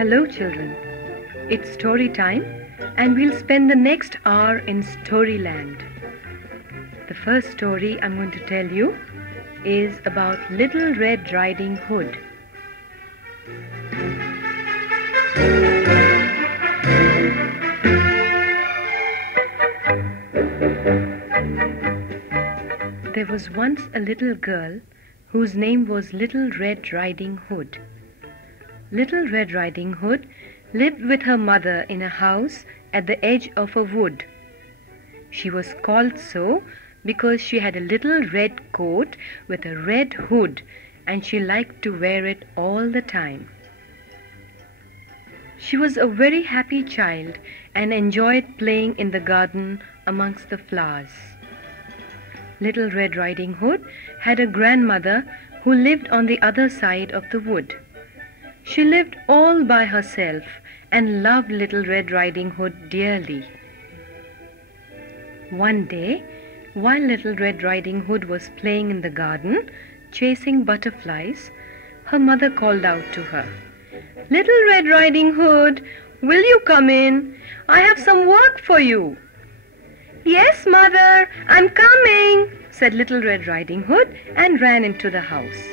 Hello children, it's story time and we'll spend the next hour in Storyland. The first story I'm going to tell you is about Little Red Riding Hood. There was once a little girl whose name was Little Red Riding Hood. Little Red Riding Hood lived with her mother in a house at the edge of a wood. She was called so because she had a little red coat with a red hood, and she liked to wear it all the time. She was a very happy child and enjoyed playing in the garden amongst the flowers. Little Red Riding Hood had a grandmother who lived on the other side of the wood. She lived all by herself and loved Little Red Riding Hood dearly. One day, while Little Red Riding Hood was playing in the garden, chasing butterflies, her mother called out to her, "Little Red Riding Hood, will you come in? I have some work for you." "Yes, mother, I'm coming," said Little Red Riding Hood and ran into the house.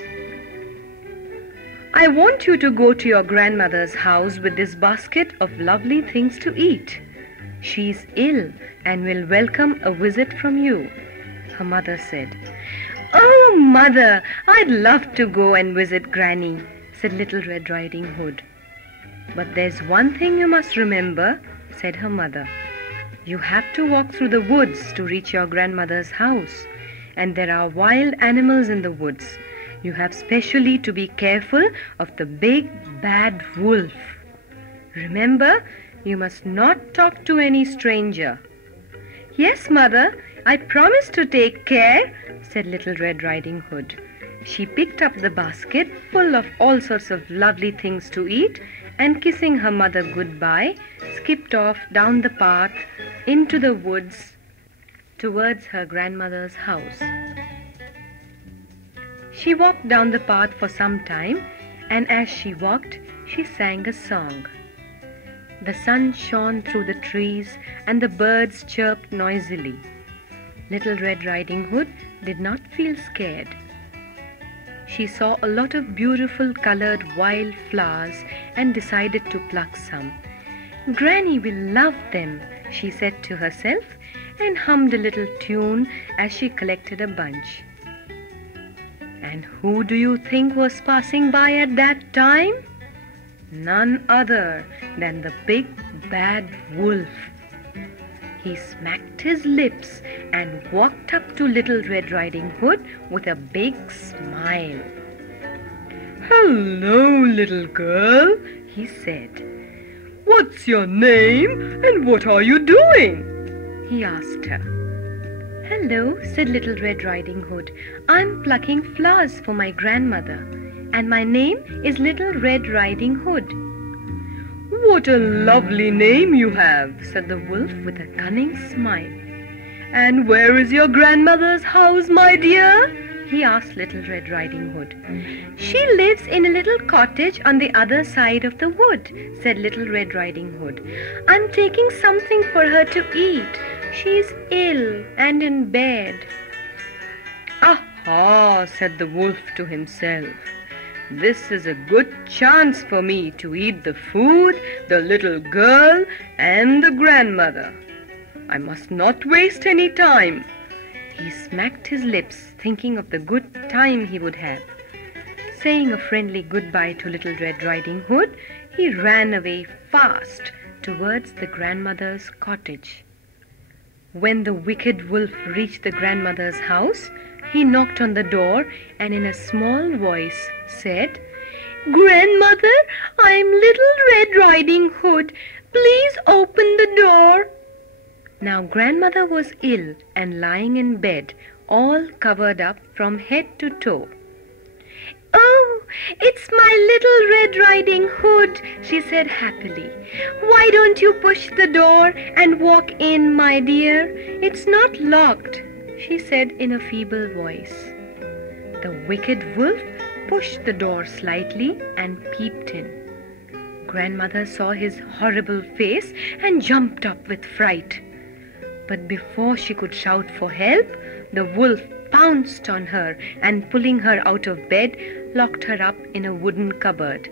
"I want you to go to your grandmother's house with this basket of lovely things to eat. She's ill and will welcome a visit from you," her mother said. "Oh, mother, I'd love to go and visit Granny," said Little Red Riding Hood. "But there's one thing you must remember," said her mother. "You have to walk through the woods to reach your grandmother's house, and there are wild animals in the woods. You have specially to be careful of the big bad wolf. Remember, you must not talk to any stranger." "Yes, mother, I promise to take care," said Little Red Riding Hood. She picked up the basket full of all sorts of lovely things to eat, and kissing her mother goodbye, skipped off down the path into the woods towards her grandmother's house. She walked down the path for some time, and as she walked, she sang a song. The sun shone through the trees, and the birds chirped noisily. Little Red Riding Hood did not feel scared. She saw a lot of beautiful colored wild flowers and decided to pluck some. "Granny will love them," she said to herself, and hummed a little tune as she collected a bunch. And who do you think was passing by at that time? None other than the big bad wolf. He smacked his lips and walked up to Little Red Riding Hood with a big smile. "Hello, little girl," he said. "What's your name and what are you doing?" he asked her. "Hello," said Little Red Riding Hood. "I'm plucking flowers for my grandmother, and my name is Little Red Riding Hood." "What a lovely name you have," said the wolf with a cunning smile. "And where is your grandmother's house, my dear?" he asked Little Red Riding Hood. "She lives in a little cottage on the other side of the wood," said Little Red Riding Hood. "I'm taking something for her to eat. She's ill and in bed." "Aha," said the wolf to himself. "This is a good chance for me to eat the food, the little girl, and the grandmother. I must not waste any time." He smacked his lips, thinking of the good time he would have. Saying a friendly goodbye to Little Red Riding Hood, he ran away fast towards the grandmother's cottage. When the wicked wolf reached the grandmother's house, he knocked on the door and in a small voice said, "Grandmother, I'm Little Red Riding Hood. Please open the door." Now grandmother was ill and lying in bed, all covered up from head to toe. "Oh, it's my Little Red Riding Hood," she said happily. "Why don't you push the door and walk in, my dear? It's not locked," she said in a feeble voice. The wicked wolf pushed the door slightly and peeped in. Grandmother saw his horrible face and jumped up with fright. But before she could shout for help, the wolf pounced on her and, pulling her out of bed, locked her up in a wooden cupboard.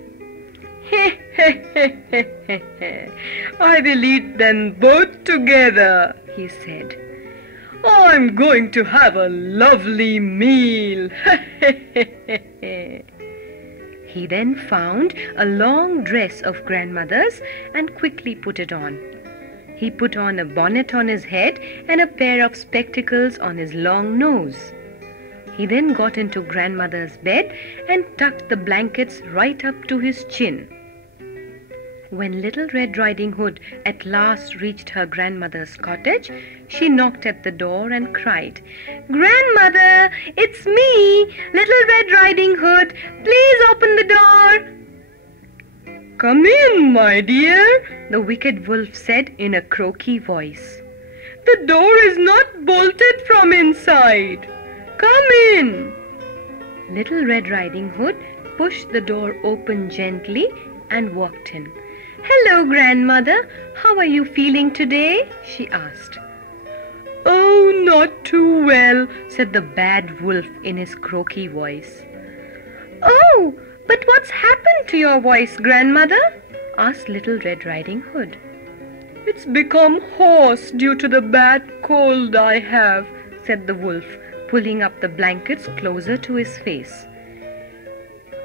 "I will eat them both together," he said. "I'm going to have a lovely meal." He then found a long dress of Grandmother's and quickly put it on. He put on a bonnet on his head and a pair of spectacles on his long nose. He then got into Grandmother's bed and tucked the blankets right up to his chin. When Little Red Riding Hood at last reached her grandmother's cottage, she knocked at the door and cried, "Grandmother, it's me, Little Red Riding Hood. Please open the door." "Come in, my dear," the wicked wolf said in a croaky voice. "The door is not bolted from inside. Come in." Little Red Riding Hood pushed the door open gently and walked in. "Hello, Grandmother. How are you feeling today?" she asked. "Oh, not too well," said the bad wolf in his croaky voice. "Oh, but what's happened to your voice, Grandmother?" asked Little Red Riding Hood. "It's become hoarse due to the bad cold I have," said the wolf, pulling up the blankets closer to his face.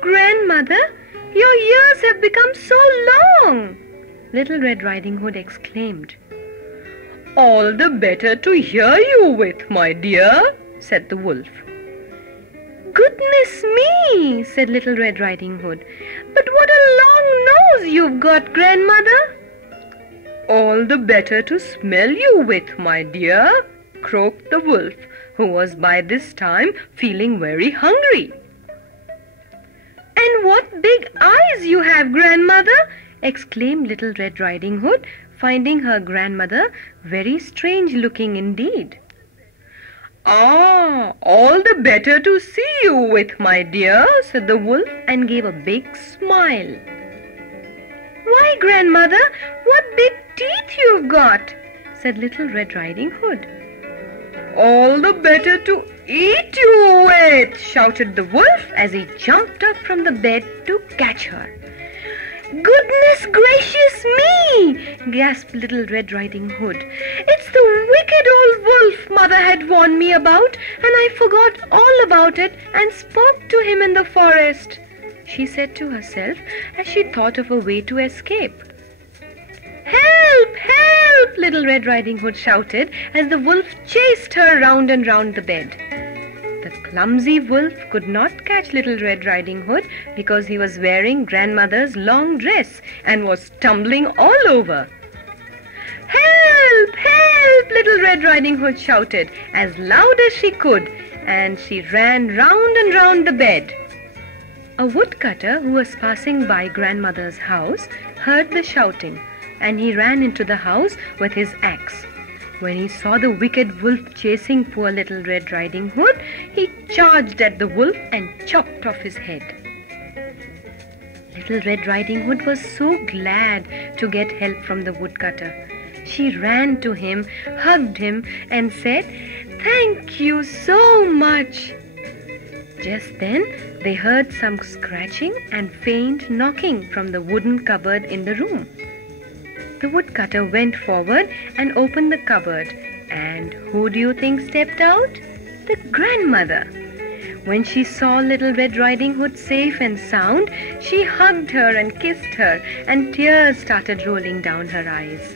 "Grandmother, your ears have become so long!" Little Red Riding Hood exclaimed. "All the better to hear you with, my dear," said the wolf. "Goodness me," said Little Red Riding Hood. "But what a long nose you've got, Grandmother." "All the better to smell you with, my dear," croaked the wolf, who was by this time feeling very hungry. "And what big eyes you have, Grandmother!" exclaimed Little Red Riding Hood, finding her grandmother very strange looking indeed. "Ah, all the better to see you with, my dear," said the wolf and gave a big smile. "Why, Grandmother, what big teeth you've got!" said Little Red Riding Hood. "All the better to eat you with," shouted the wolf as he jumped up from the bed to catch her. "Goodness gracious me!" gasped Little Red Riding Hood. "It's the wicked old wolf Mother had warned me about, and I forgot all about it and spoke to him in the forest," she said to herself as she thought of a way to escape. "Help! Help!" Little Red Riding Hood shouted as the wolf chased her round and round the bed. The clumsy wolf could not catch Little Red Riding Hood because he was wearing Grandmother's long dress and was tumbling all over. "Help! Help!" Little Red Riding Hood shouted as loud as she could, and she ran round and round the bed. A woodcutter who was passing by Grandmother's house heard the shouting, and he ran into the house with his axe. When he saw the wicked wolf chasing poor Little Red Riding Hood, he charged at the wolf and chopped off his head. Little Red Riding Hood was so glad to get help from the woodcutter. She ran to him, hugged him, and said, "Thank you so much." Just then they heard some scratching and faint knocking from the wooden cupboard in the room. The woodcutter went forward and opened the cupboard, and who do you think stepped out? The grandmother. When she saw Little Red Riding Hood safe and sound, she hugged her and kissed her, and tears started rolling down her eyes.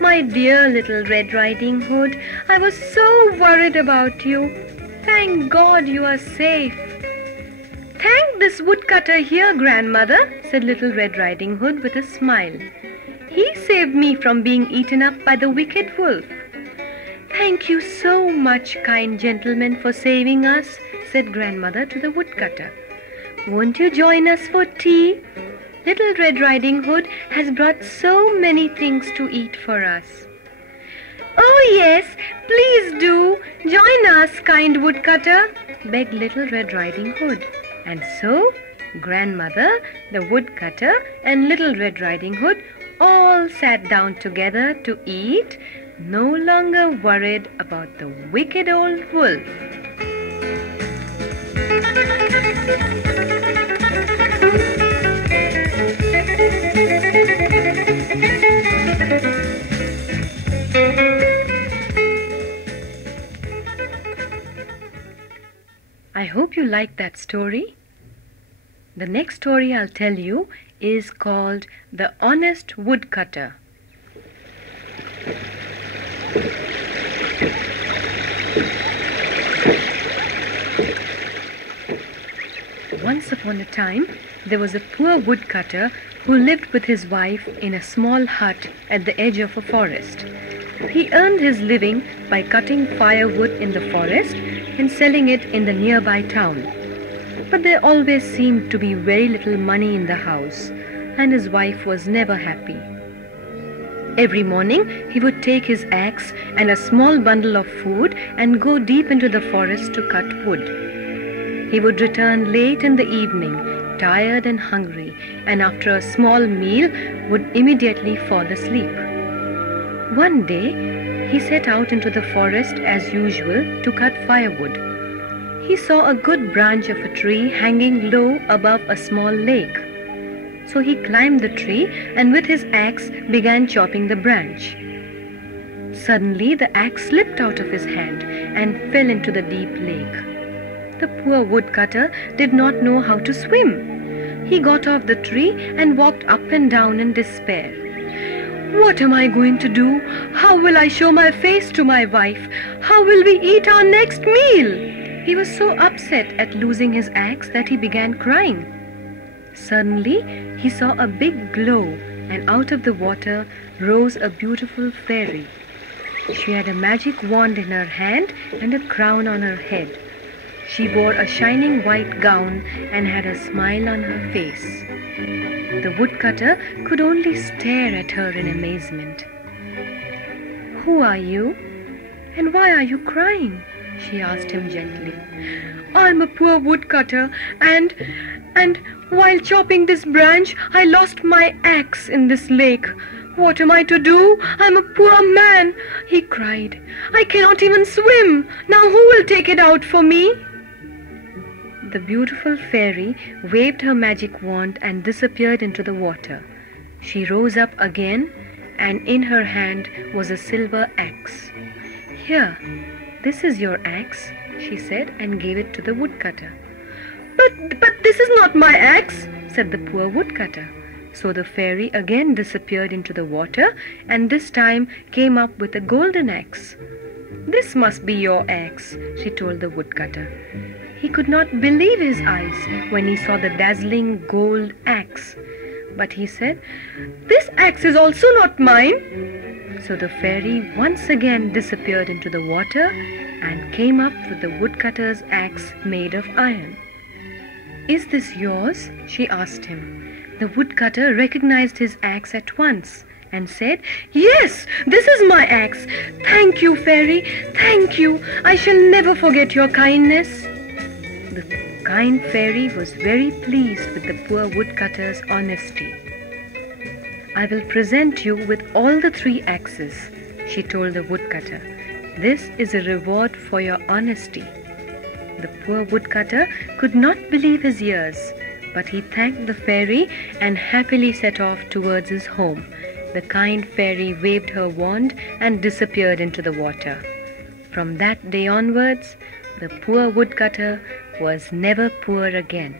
"My dear Little Red Riding Hood, I was so worried about you. Thank God you are safe." "Thank this woodcutter here, Grandmother," said Little Red Riding Hood with a smile. "He saved me from being eaten up by the wicked wolf." "Thank you so much, kind gentleman, for saving us," said Grandmother to the woodcutter. "Won't you join us for tea? Little Red Riding Hood has brought so many things to eat for us." "Oh yes, please do. Join us, kind woodcutter," begged Little Red Riding Hood. And so Grandmother, the woodcutter, and Little Red Riding Hood all sat down together to eat, no longer worried about the wicked old wolf. I hope you liked that story. The next story I'll tell you is called The Honest Woodcutter. Once upon a time, there was a poor woodcutter who lived with his wife in a small hut at the edge of a forest. He earned his living by cutting firewood in the forest and selling it in the nearby town. But there always seemed to be very little money in the house, and his wife was never happy. Every morning he would take his axe and a small bundle of food and go deep into the forest to cut wood. He would return late in the evening, tired and hungry, and after a small meal would immediately fall asleep. One day he set out into the forest as usual to cut firewood. He saw a good branch of a tree hanging low above a small lake. So he climbed the tree and with his axe began chopping the branch. Suddenly the axe slipped out of his hand and fell into the deep lake. The poor woodcutter did not know how to swim. He got off the tree and walked up and down in despair. What am I going to do? How will I show my face to my wife? How will we eat our next meal? He was so upset at losing his axe that he began crying. Suddenly, he saw a big glow, and out of the water rose a beautiful fairy. She had a magic wand in her hand and a crown on her head. She wore a shining white gown and had a smile on her face. The woodcutter could only stare at her in amazement. "Who are you? And why are you crying?" she asked him gently. "I'm a poor woodcutter, and while chopping this branch, I lost my axe in this lake. What am I to do? I'm a poor man," he cried. "I cannot even swim. Now who will take it out for me?" The beautiful fairy waved her magic wand and disappeared into the water. She rose up again, and in her hand was a silver axe. "Here, this is your axe," she said, and gave it to the woodcutter. But this is not my axe," said the poor woodcutter. So the fairy again disappeared into the water, and this time came up with a golden axe. "This must be your axe," she told the woodcutter. He could not believe his eyes when he saw the dazzling gold axe. But he said, "This axe is also not mine." So the fairy once again disappeared into the water and came up with the woodcutter's axe made of iron. "Is this yours?" she asked him. The woodcutter recognized his axe at once and said, "Yes, this is my axe. Thank you, fairy. Thank you. I shall never forget your kindness." The kind fairy was very pleased with the poor woodcutter's honesty. "I will present you with all the 3 axes," she told the woodcutter. "This is a reward for your honesty." The poor woodcutter could not believe his ears, but he thanked the fairy and happily set off towards his home. The kind fairy waved her wand and disappeared into the water. From that day onwards, the poor woodcutter was never poor again.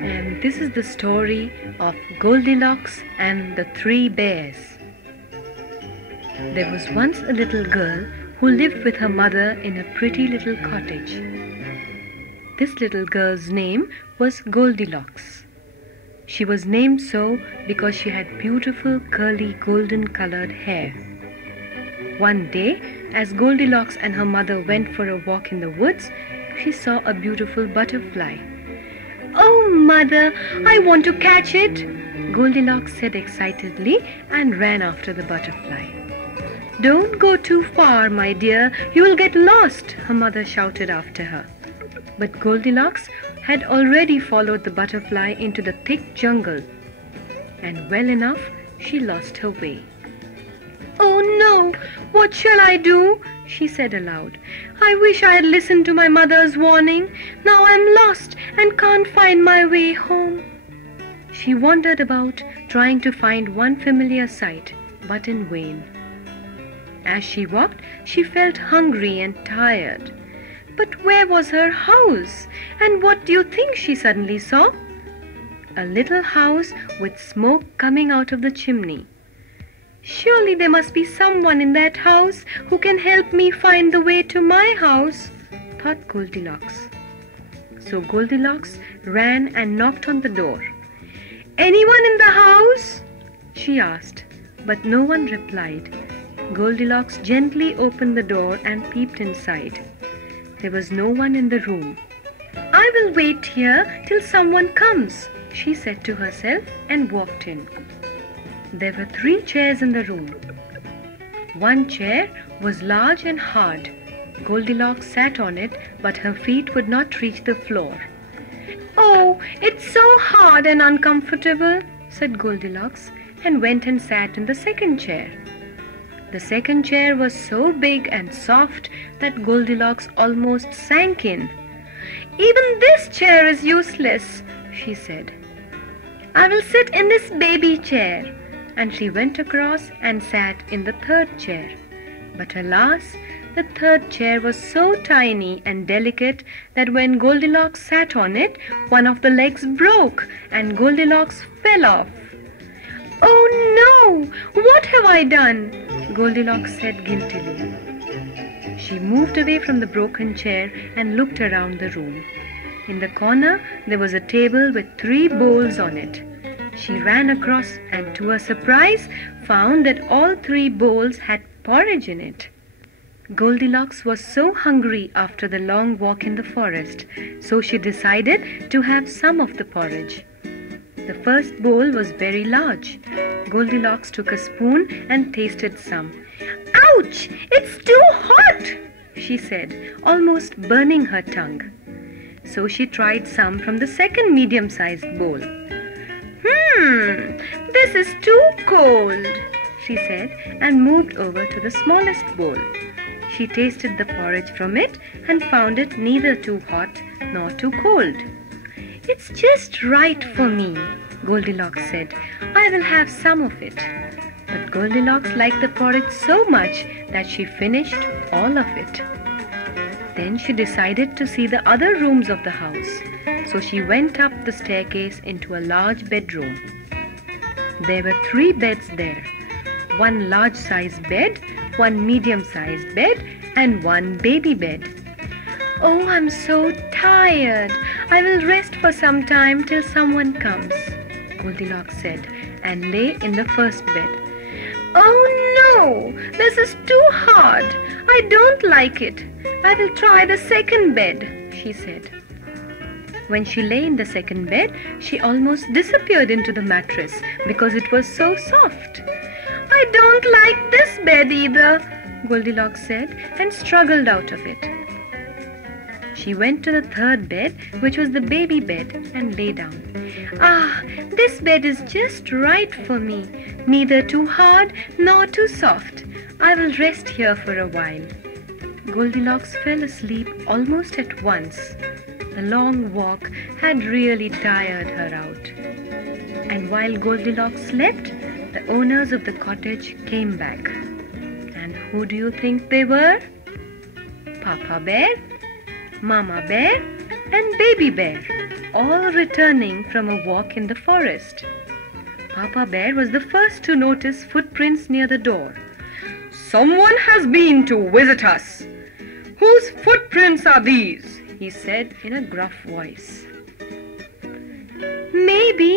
And this is the story of Goldilocks and the 3 bears. There was once a little girl who lived with her mother in a pretty little cottage. This little girl's name was Goldilocks. She was named so because she had beautiful curly golden colored hair. One day, As Goldilocks and her mother went for a walk in the woods, she saw a beautiful butterfly. "Oh, Mother, I want to catch it," Goldilocks said excitedly and ran after the butterfly. "Don't go too far, my dear, you will get lost," her mother shouted after her. But Goldilocks had already followed the butterfly into the thick jungle, and well enough she lost her way. "Oh no, what shall I do?" she said aloud. "I wish I had listened to my mother's warning. Now I'm lost and can't find my way home." She wandered about, trying to find one familiar sight, but in vain. As she walked, she felt hungry and tired. But where was her house? And what do you think she suddenly saw? A little house with smoke coming out of the chimney. "Surely there must be someone in that house who can help me find the way to my house," thought Goldilocks. So Goldilocks ran and knocked on the door. "Anyone in the house?" she asked, but no one replied. Goldilocks gently opened the door and peeped inside. There was no one in the room. "I will wait here till someone comes," she said to herself and walked in. There were 3 chairs in the room. One chair was large and hard. Goldilocks sat on it, but her feet would not reach the floor. "Oh, it's so hard and uncomfortable," said Goldilocks, and went and sat in the second chair. The second chair was so big and soft that Goldilocks almost sank in. "Even this chair is useless," she said. "I will sit in this baby chair." And she went across and sat in the third chair. But alas, the third chair was so tiny and delicate that when Goldilocks sat on it, one of the legs broke and Goldilocks fell off. "Oh no! What have I done?" Goldilocks said guiltily. She moved away from the broken chair and looked around the room. In the corner, there was a table with 3 bowls on it. She ran across and, to her surprise, found that all 3 bowls had porridge in it. Goldilocks was so hungry after the long walk in the forest, so she decided to have some of the porridge. The first bowl was very large. Goldilocks took a spoon and tasted some. "Ouch! It's too hot!" she said, almost burning her tongue. So she tried some from the second medium-sized bowl. This is too cold," she said, and moved over to the smallest bowl. She tasted the porridge from it and found it neither too hot nor too cold. "It's just right for me," Goldilocks said. "I will have some of it." But Goldilocks liked the porridge so much that she finished all of it. Then she decided to see the other rooms of the house. So she went up the staircase into a large bedroom. There were 3 beds there. One large-sized bed, one medium-sized bed, and one baby bed. "Oh, I'm so tired. I will rest for some time till someone comes," Goldilocks said, and lay in the first bed. "Oh no, this is too hard. I don't like it. I will try the second bed," she said. When she lay in the second bed, she almost disappeared into the mattress because it was so soft. "I don't like this bed either," Goldilocks said, and struggled out of it. She went to the third bed, which was the baby bed, and lay down. "Ah, this bed is just right for me. Neither too hard nor too soft. I will rest here for a while." Goldilocks fell asleep almost at once. The long walk had really tired her out. And while Goldilocks slept, the owners of the cottage came back. And who do you think they were? Papa Bear, Mama Bear, and Baby Bear, all returning from a walk in the forest. Papa Bear was the first to notice footprints near the door. "Someone has been to visit us. Whose footprints are these?" he said in a gruff voice. "Maybe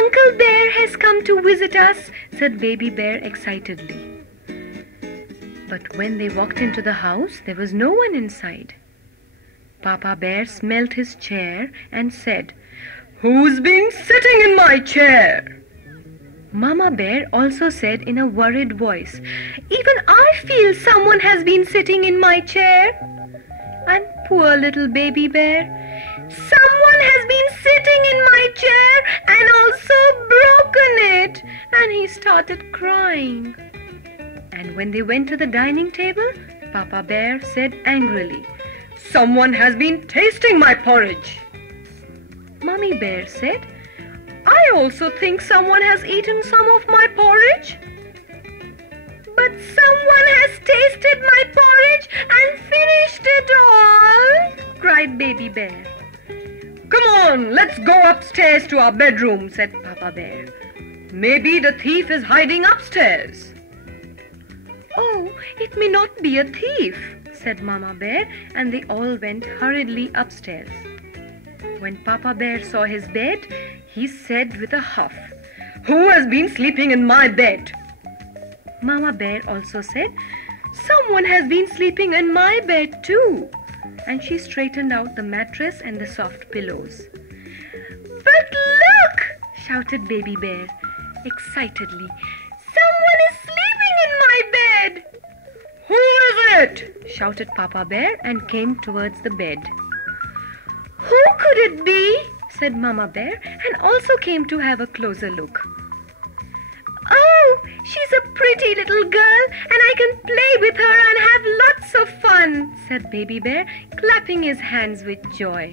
Uncle Bear has come to visit us," said Baby Bear excitedly. But when they walked into the house, there was no one inside. Papa Bear smelt his chair and said, "Who's been sitting in my chair?" Mama Bear also said in a worried voice, "Even I feel someone has been sitting in my chair." And poor little baby bear, "Someone has been sitting in my chair and also broken it." And he started crying. And when they went to the dining table, Papa Bear said angrily, "Someone has been tasting my porridge." Mummy Bear said, "I also think someone has eaten some of my porridge." "But someone has tasted my porridge and finished it all," cried Baby Bear. "Come on, let's go upstairs to our bedroom," said Papa Bear. "Maybe the thief is hiding upstairs." "Oh, it may not be a thief," said Mama Bear, and they all went hurriedly upstairs. When Papa Bear saw his bed, he said with a huff, "Who has been sleeping in my bed?" Mama Bear also said, "Someone has been sleeping in my bed too." And she straightened out the mattress and the soft pillows. "But look!" shouted Baby Bear excitedly. "Someone is sleeping in my bed!" "Who is it?" shouted Papa Bear and came towards the bed. "Who could it be?" said Mama Bear and also came to have a closer look. "Oh, she's a pretty little girl and I can play with her and have lots of fun," said Baby Bear, clapping his hands with joy.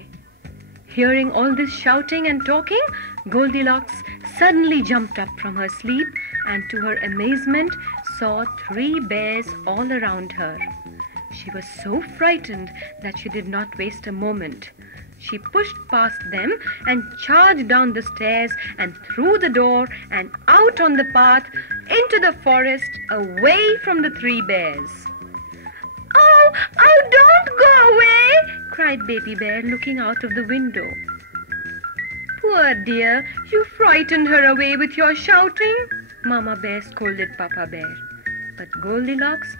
Hearing all this shouting and talking, Goldilocks suddenly jumped up from her sleep and to her amazement saw 3 bears all around her. She was so frightened that she did not waste a moment. She pushed past them and charged down the stairs and through the door and out on the path into the forest away from the 3 bears. "Oh, don't go away!" cried Baby Bear looking out of the window. "Poor dear, you frightened her away with your shouting," Mama Bear scolded Papa Bear. But Goldilocks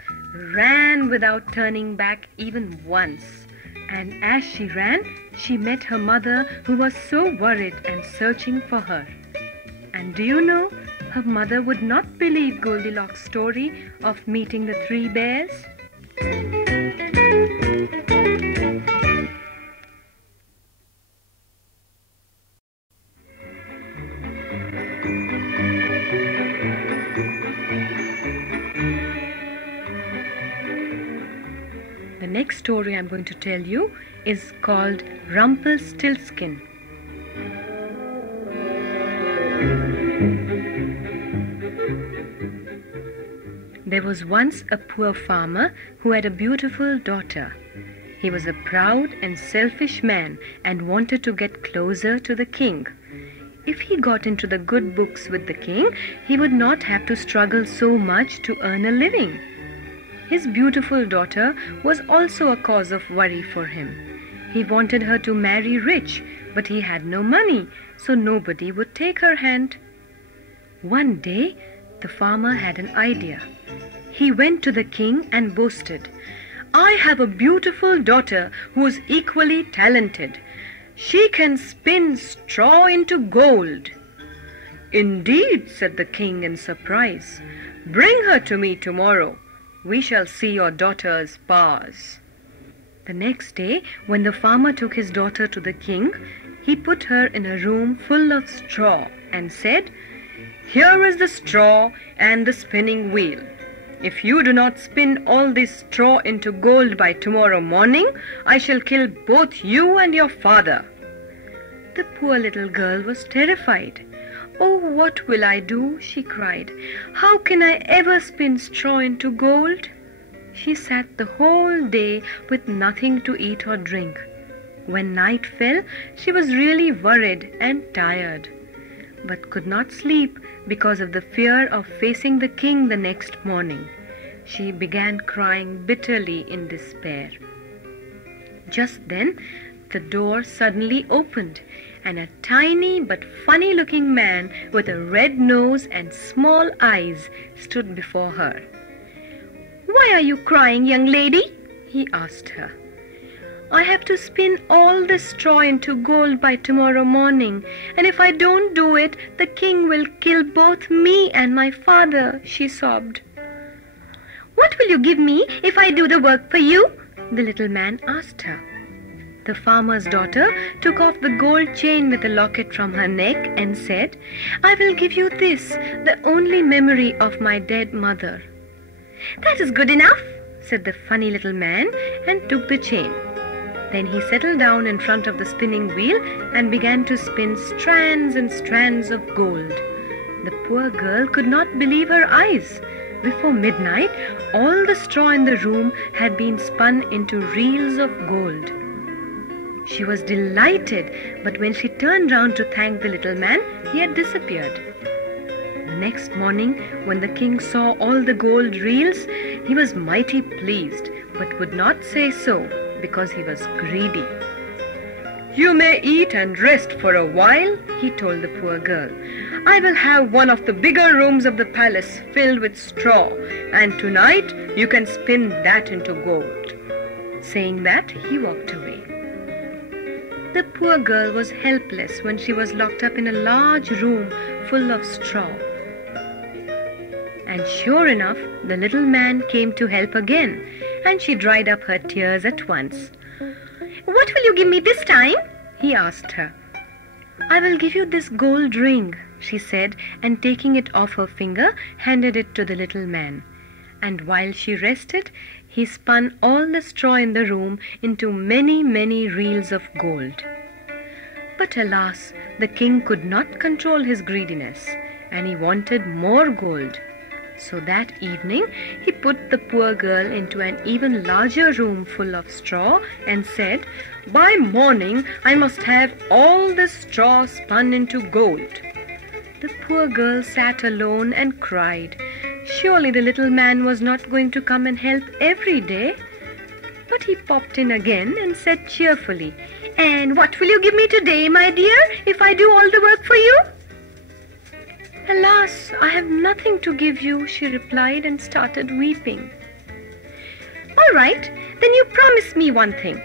ran without turning back even once. And as she ran, she met her mother, who was so worried and searching for her. And do you know, her mother would not believe Goldilocks' story of meeting the 3 bears. The next story I'm going to tell you is called Rumplestiltskin. There was once a poor farmer who had a beautiful daughter. He was a proud and selfish man and wanted to get closer to the king. If he got into the good books with the king, he would not have to struggle so much to earn a living. His beautiful daughter was also a cause of worry for him. He wanted her to marry rich, but he had no money, so nobody would take her hand. One day, the farmer had an idea. He went to the king and boasted, "I have a beautiful daughter who is equally talented. She can spin straw into gold." "Indeed," said the king in surprise. "Bring her to me tomorrow. We shall see your daughter's powers." The next day, when the farmer took his daughter to the king, he put her in a room full of straw and said, "Here is the straw and the spinning wheel. If you do not spin all this straw into gold by tomorrow morning, I shall kill both you and your father." The poor little girl was terrified. "Oh, what will I do?" she cried. "How can I ever spin straw into gold?" She sat the whole day with nothing to eat or drink. When night fell, she was really worried and tired, but could not sleep because of the fear of facing the king the next morning. She began crying bitterly in despair. Just then, the door suddenly opened, and a tiny but funny-looking man with a red nose and small eyes stood before her. "Why are you crying, young lady?" he asked her. "I have to spin all this straw into gold by tomorrow morning, and if I don't do it, the king will kill both me and my father," she sobbed. "What will you give me if I do the work for you?" the little man asked her. The farmer's daughter took off the gold chain with a locket from her neck and said, "I will give you this, the only memory of my dead mother." "That is good enough," said the funny little man, and took the chain. Then he settled down in front of the spinning wheel and began to spin strands and strands of gold. The poor girl could not believe her eyes. Before midnight, all the straw in the room had been spun into reels of gold. She was delighted, but when she turned round to thank the little man, he had disappeared. The next morning, when the king saw all the gold reels, he was mighty pleased, but would not say so, because he was greedy. "You may eat and rest for a while," he told the poor girl. "I will have one of the bigger rooms of the palace filled with straw, and tonight you can spin that into gold." Saying that, he walked away. The poor girl was helpless when she was locked up in a large room full of straw. And sure enough, the little man came to help again, and she dried up her tears at once. "What will you give me this time?" he asked her. "I will give you this gold ring," she said, and taking it off her finger, handed it to the little man. And while she rested, he spun all the straw in the room into many, many reels of gold. But alas, the king could not control his greediness, and he wanted more gold. So that evening, he put the poor girl into an even larger room full of straw and said, "By morning, I must have all this straw spun into gold." The poor girl sat alone and cried. Surely the little man was not going to come and help every day. But he popped in again and said cheerfully, "And what will you give me today, my dear, if I do all the work for you?" "Alas, I have nothing to give you," she replied and started weeping. "All right, then you promise me one thing,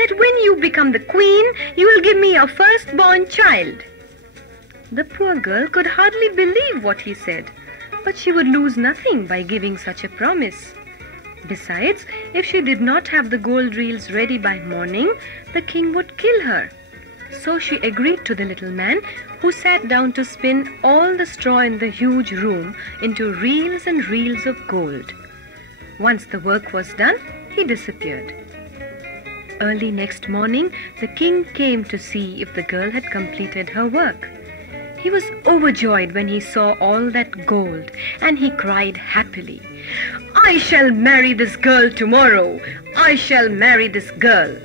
that when you become the queen, you will give me your firstborn child." The poor girl could hardly believe what he said, but she would lose nothing by giving such a promise. Besides, if she did not have the gold reels ready by morning, the king would kill her. So she agreed to the little man, who sat down to spin all the straw in the huge room into reels and reels of gold. Once the work was done, he disappeared. Early next morning, the king came to see if the girl had completed her work. He was overjoyed when he saw all that gold, and he cried happily, "I shall marry this girl tomorrow! I shall marry this girl!"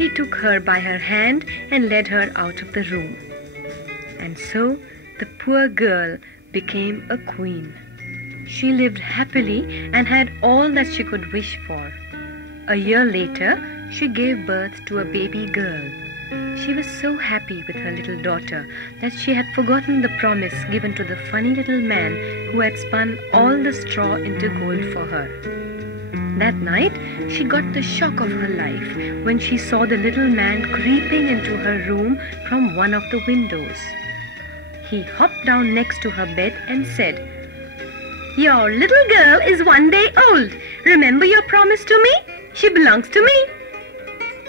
He took her by her hand and led her out of the room. And so the poor girl became a queen. She lived happily and had all that she could wish for. A year later, she gave birth to a baby girl. She was so happy with her little daughter that she had forgotten the promise given to the funny little man who had spun all the straw into gold for her. That night, she got the shock of her life when she saw the little man creeping into her room from one of the windows. He hopped down next to her bed and said, "Your little girl is 1 day old. Remember your promise to me? She belongs to me."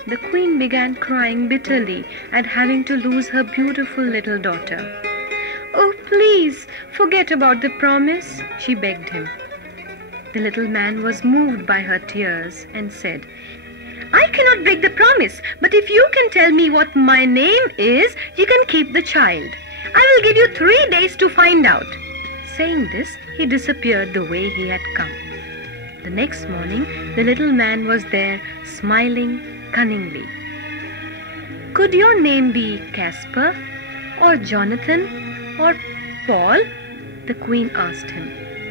The queen began crying bitterly at having to lose her beautiful little daughter. "Oh, please, forget about the promise," she begged him. The little man was moved by her tears and said, "I cannot break the promise, but if you can tell me what my name is, you can keep the child. I will give you 3 days to find out." Saying this, he disappeared the way he had come. The next morning, the little man was there, smiling cunningly. "Could your name be Casper, or Jonathan, or Paul?" the queen asked him,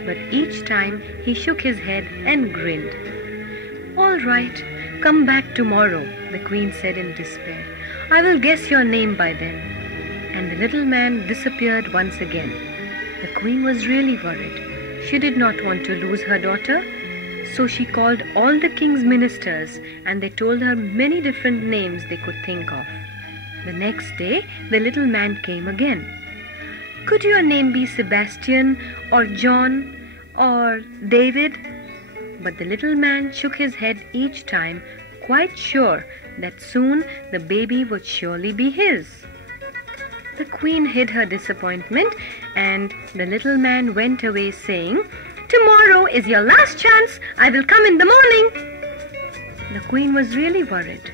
but each time he shook his head and grinned. "All right, come back tomorrow," the queen said in despair. "I will guess your name by then." And the little man disappeared once again. The queen was really worried. She did not want to lose her daughter, So she called all the king's ministers, and they told her many different names they could think of. The next day, the little man came again. "Could your name be Sebastian, or John, or David?" But the little man shook his head each time, quite sure that soon the baby would surely be his. The queen hid her disappointment, and the little man went away saying, "Tomorrow is your last chance. I will come in the morning." The queen was really worried.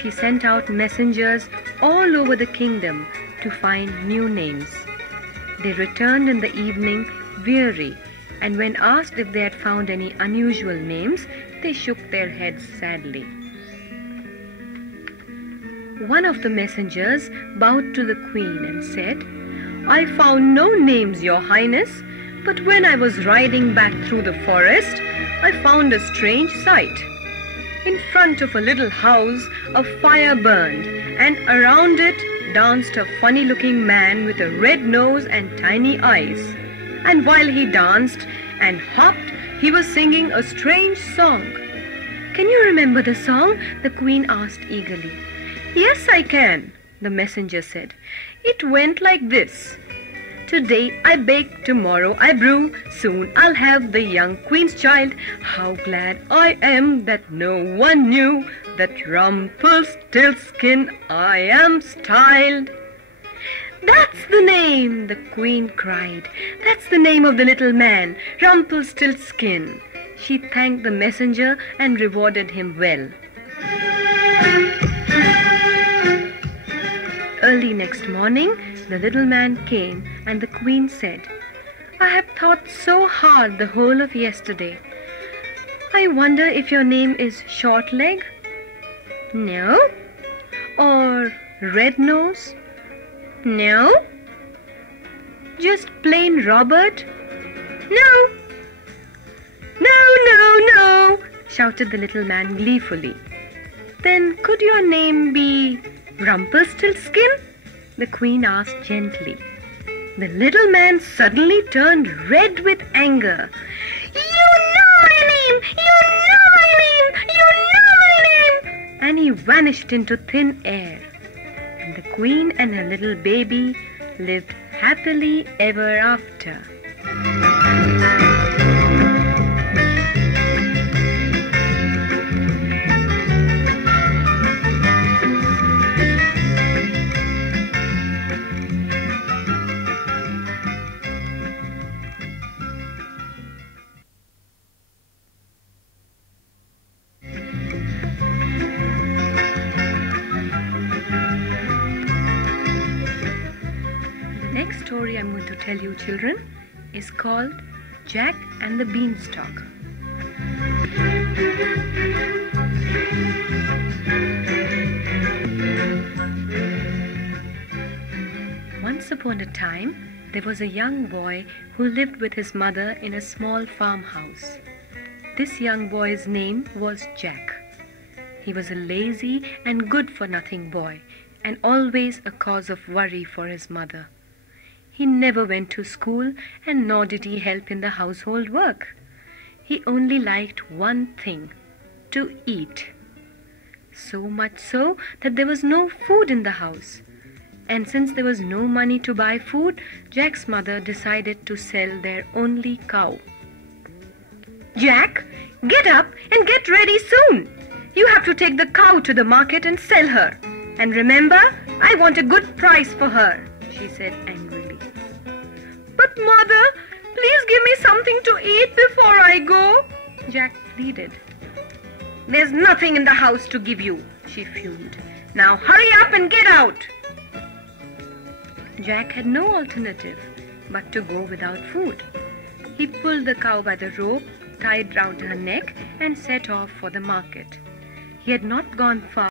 She sent out messengers all over the kingdom to find new names. They returned in the evening weary, and when asked if they had found any unusual names, they shook their heads sadly. One of the messengers bowed to the queen and said, "I found no names, your highness, but when I was riding back through the forest, I found a strange sight. In front of a little house, a fire burned, and around it danced a funny-looking man with a red nose and tiny eyes. And while he danced and hopped, he was singing a strange song." "Can you remember the song?" the queen asked eagerly. "Yes, I can," the messenger said. "It went like this. Today I bake, tomorrow I brew, soon I'll have the young queen's child. How glad I am that no one knew that Rumplestiltskin I am styled." "That's the name!" the queen cried. "That's the name of the little man, Rumplestiltskin." She thanked the messenger and rewarded him well. Early next morning, the little man came, and the queen said, "I have thought so hard the whole of yesterday. I wonder if your name is Shortleg?" "No." "Or Red Nose?" "No." "Just plain Robert?" "No." "No, no, no," shouted the little man gleefully. "Then could your name be Rumplestiltskin?" the queen asked gently. The little man suddenly turned red with anger. "You know my name! You know my name! You know my name!" And he vanished into thin air. And the queen and her little baby lived happily ever after. The next story I'm going to tell you, children, is called Jack and the Beanstalk. Once upon a time, there was a young boy who lived with his mother in a small farmhouse. This young boy's name was Jack. He was a lazy and good-for-nothing boy, and always a cause of worry for his mother. He never went to school, and nor did he help in the household work. He only liked one thing: to eat. So much so that there was no food in the house. And since there was no money to buy food, Jack's mother decided to sell their only cow. "Jack, get up and get ready soon. You have to take the cow to the market and sell her. And remember, I want a good price for her," she said angrily. "But mother, please give me something to eat before I go," Jack pleaded. "There's nothing in the house to give you," she fumed. "Now hurry up and get out." Jack had no alternative but to go without food. He pulled the cow by the rope tied round her neck and set off for the market. He had not gone far